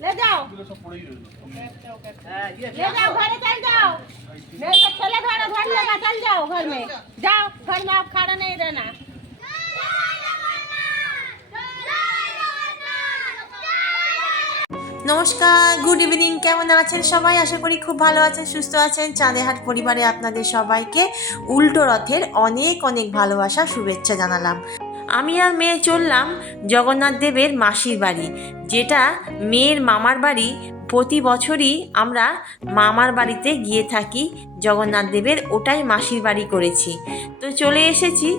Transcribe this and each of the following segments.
ले जाओ ले जाओ घर चल जाओ नहीं तो चले घर घर लेगा चल जाओ घर में जाओ घर में आप खाना नहीं रहना নমস্কার গুড ইভিনিং কেমন আছেন সবাই আশা করি খুব ভালো আছেন সুস্থ আছেন চাঁদেহাট পরিবারে আপনাদের সবাইকে উল্টো রথের অনেক অনেক ভালোবাসা শুভেচ্ছা জানালাম আমি আর মেয়ে চললাম জগন্নাথ দেবের মাসির বাড়ি, যেটা মেয়ের মামার বাড়ি। প্রতি বছরই আমরা মামার বাড়িতে গিয়ে থাকি জগন্নাথ দেবের, ওটাই মাসির বাড়ি করেছি। তো চলে এসেছি,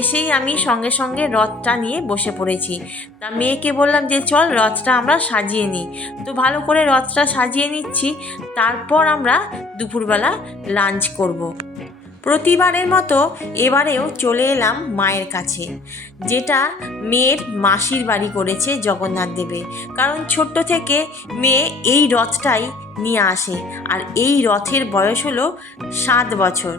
এসেই আমি সঙ্গে সঙ্গে রথটা নিয়ে বসে পড়েছি। তা মেয়েকে বললাম যে, চল রথটা আমরা সাজিয়ে নিই। তো ভালো করে রথটা সাজিয়ে নিচ্ছি, তারপর আমরা দুপুরবেলা লাঞ্চ করব। প্রতিবারের মতো এবারেও চলে এলাম মায়ের কাছে, যেটা মেয়ের মাসির বাড়ি করেছে জগন্নাথ দেবে। কারণ ছোট্ট থেকে মেয়ে এই রথটাই নিয়ে আসে, আর এই রথের বয়স হলো সাত বছর।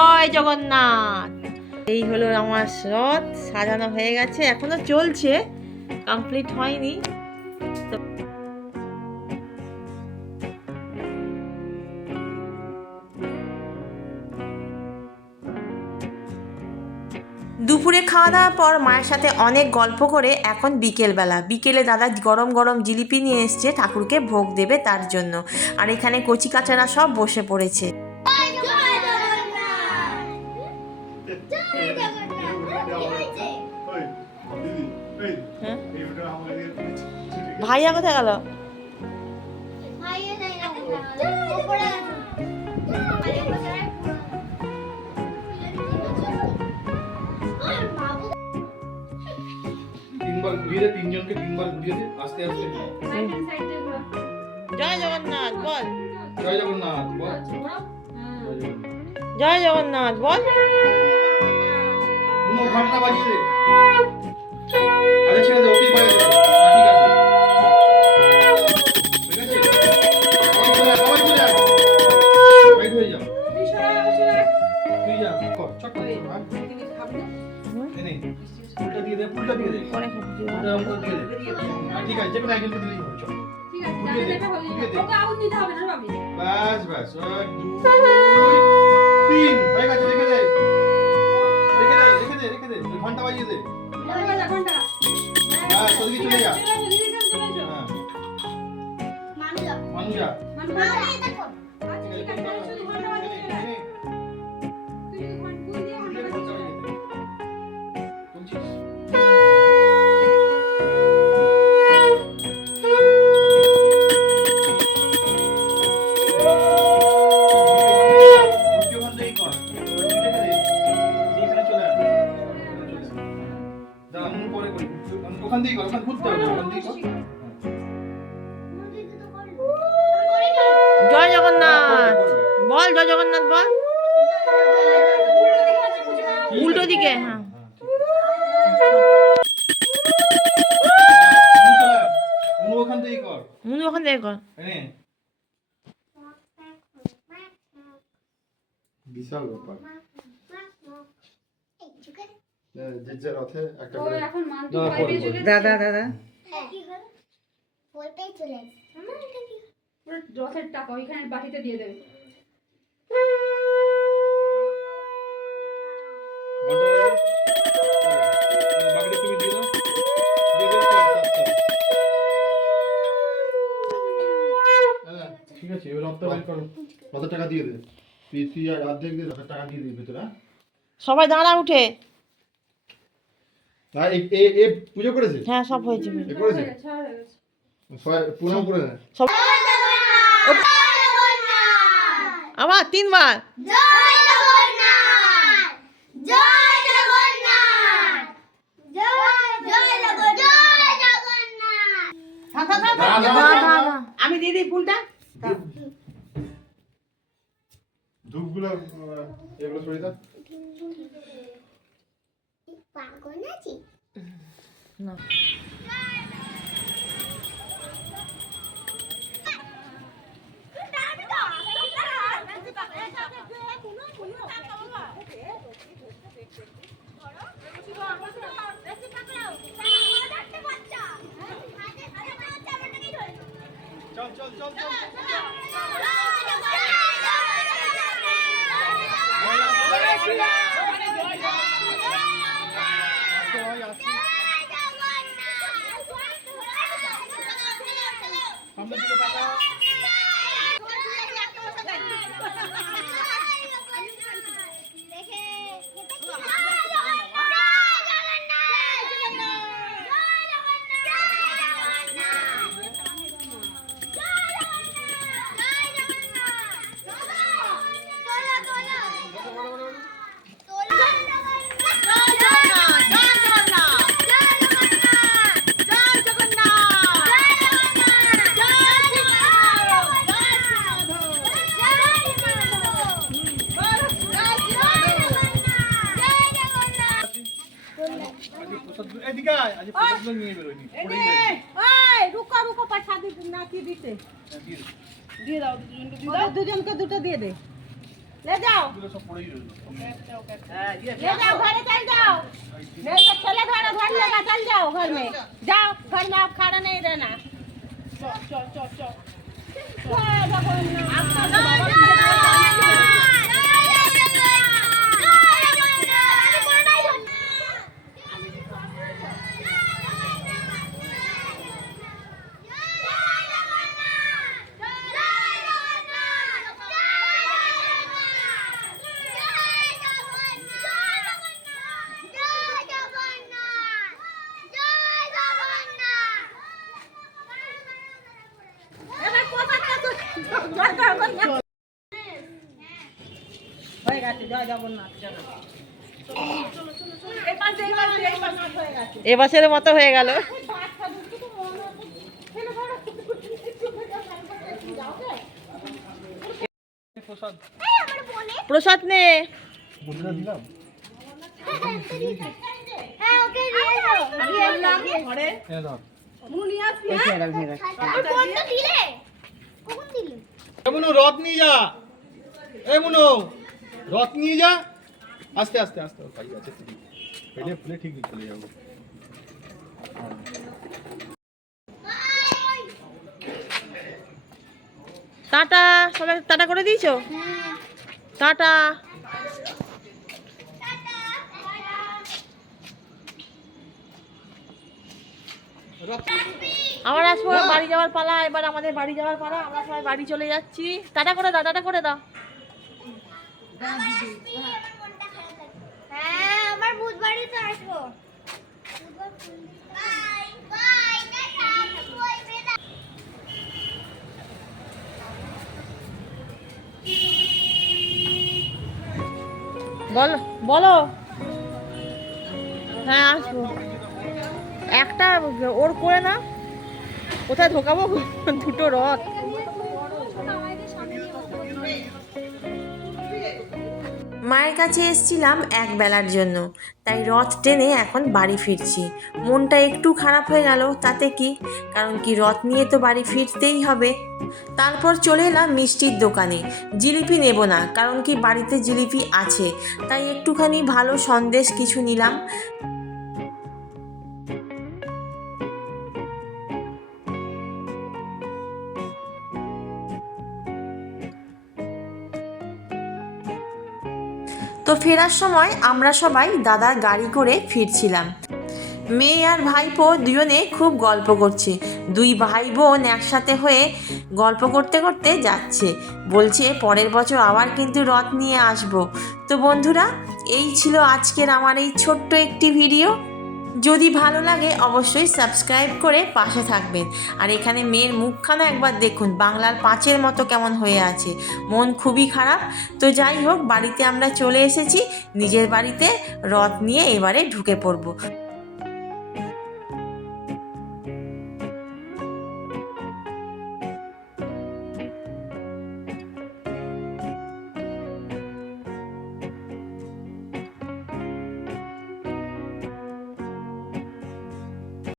জয় জগন্নাথ। এই হলো আমার রথ সাজানো হয়ে গেছে, এখনও চলছে কমপ্লিট হয়নি। দুপুরে খাওয়া দাওয়ার পর মায়ের সাথে অনেক গল্প করে এখন বিকেলবেলা। বিকেলে দাদা গরম গরম জিলিপি নিয়ে এসছে, ঠাকুরকে ভোগ দেবে তার জন্য। আর এখানে কচি কাচারা সব বসে পড়েছে। ভাইয়া কোথায় গেল? তিনবার ঘুরিয়ে তিনজনকে তিনবার ঘুরিয়ে আস্তে আস্তে। জয় জগন্নাথ বল। জয় জগন্নাথ বল। জয় জগন্নাথ বল। কোনো ঘণ্টা বাজিয়ে দে আরে ছেড়ে দে ওকেই পায়ে হ্যাঁ, ঠিক আছে। ঠিক আছে? সবাই চলে আয়, সবাই চলে আয়। Right যা তুই যা কর চট করে কর। এই নে, ফুলটা দিয়ে দে ফুলটা দিয়ে দে। পরে খাবি। ফুলটা উপর দিয়ে দে। আছে যে কোনো একজনকে দিলেই হবে চল। ব্যাস তিন হয়ে গেছে রেখে দে। রেখে দে রেখে দে রেখে দে। ওই ঘণ্টা। বাজিয়ে দে ব্যাস ওদিকে চলে যা। হ্যাঁ। মানু যা ওখান দিয়ে কর ওখান ঘুরতে হবে ওখান দিয়ে জয় জগন্নাথ। বল জয় জগন্নাথ বল। উল্টো দিকে হ্যাঁ। ওখান থেকে কর। মুনি ওখান থেকে কর। বিশাল ব্যাপার। যে যে রথে একটা করে দাদা দাদা। দেবে। হ্যাঁ, ঠিক আছে এবার রথটা বের করো। কত টাকা দিয়ে দে। তুই তুই আর অর্ধেক দিয়ে রথের টাকা দিয়ে দিবি ভিতরে হ্যাঁ? সবাই দাঁড়া উঠে। আর এ এ পুজো করেছে? হ্যাঁ সব হয়েছে এ করেছে? প্রণাম করে নেয় সব আবার তিনবার। আমি দিয়ে দিই ফুলটা? ধূপগুলো এগুলো সরিয়ে দাও পাগল আছি না চল চল চল চল Thank you. রুকো রুকো পাঠা দিতে না কি দিতে হ্যাঁ, দিয়ে দে। ওদের দুজনকে দুটো দিয়ে দে ले जाओ এগুলো সব পড়েই রইলো ले जाओ घर चल जाओ नहीं तो चले धोड़ा धोड़ लेगा चल जाओ घर में जाओ घर में आप खाना नहीं रहना चल चल चल এবার এবছরের মতো হয়ে গেল। মনে হয় প্রসাদ প্রসাদ নে হ্যাঁ মুনু রথ নিয়ে যা। এ মুনু। রথ নিয়ে যা। আস্তে আস্তে আস্তে। ভাই আছে তুই পেলে ফুলে ঠিক চলে যাব। টাটা। সবাই টাটা করে দিয়েছ? টাটা। আবার আসব বাড়ি যাওয়ার পালা, এবার আমাদের বাড়ি যাওয়ার পালা, আমরা সবাই বাড়ি চলে যাচ্ছি। টাটা করে দাও, টাটা করে দাও। হ্যাঁ। আমার বুধবারই তো আসব। বাই বাই টাটা বাই বেদা বলো বলো। হ্যাঁ আসব। একটা ওর করে না। কোথায় ঢোকাবো? দুটো রথ। মায়ের কাছে এসছিলাম এক বেলার জন্য। তাই রথ টেনে এখন বাড়ি ফিরছি। মনটা একটু খারাপ হয়ে গেল, তাতে কি? কারণ কি রথ নিয়ে তো বাড়ি ফিরতেই হবে। তারপর চলে এলাম মিষ্টির দোকানে। জিলিপি নেব না, কারণ কি বাড়িতে জিলিপি আছে। তাই একটুখানি ভালো সন্দেশ কিছু নিলাম। তো ফেরার সময় আমরা সবাই দাদার গাড়ি করে ফিরছিলাম। মেয়ে আর ভাইপো দুজনে খুব গল্প করছে। দুই ভাই বোন একসাথে হয়ে গল্প করতে করতে যাচ্ছে। বলছে, পরের বছর আবার কিন্তু রথ নিয়ে আসব। তো বন্ধুরা, এই ছিল আজকের আমার এই ছোট্ট একটি ভিডিও। যদি ভালো লাগে, অবশ্যই সাবস্ক্রাইব করে পাশে থাকবেন। আর এখানে মেয়ের মুখখানা একবার দেখুন, বাংলার পাঁচের মতো কেমন হয়ে আছে। মন খুবই খারাপ। তো যাই হোক, বাড়িতে আমরা চলে এসেছি। নিজের বাড়িতে রথ নিয়ে এবারে ঢুকে পড়ব।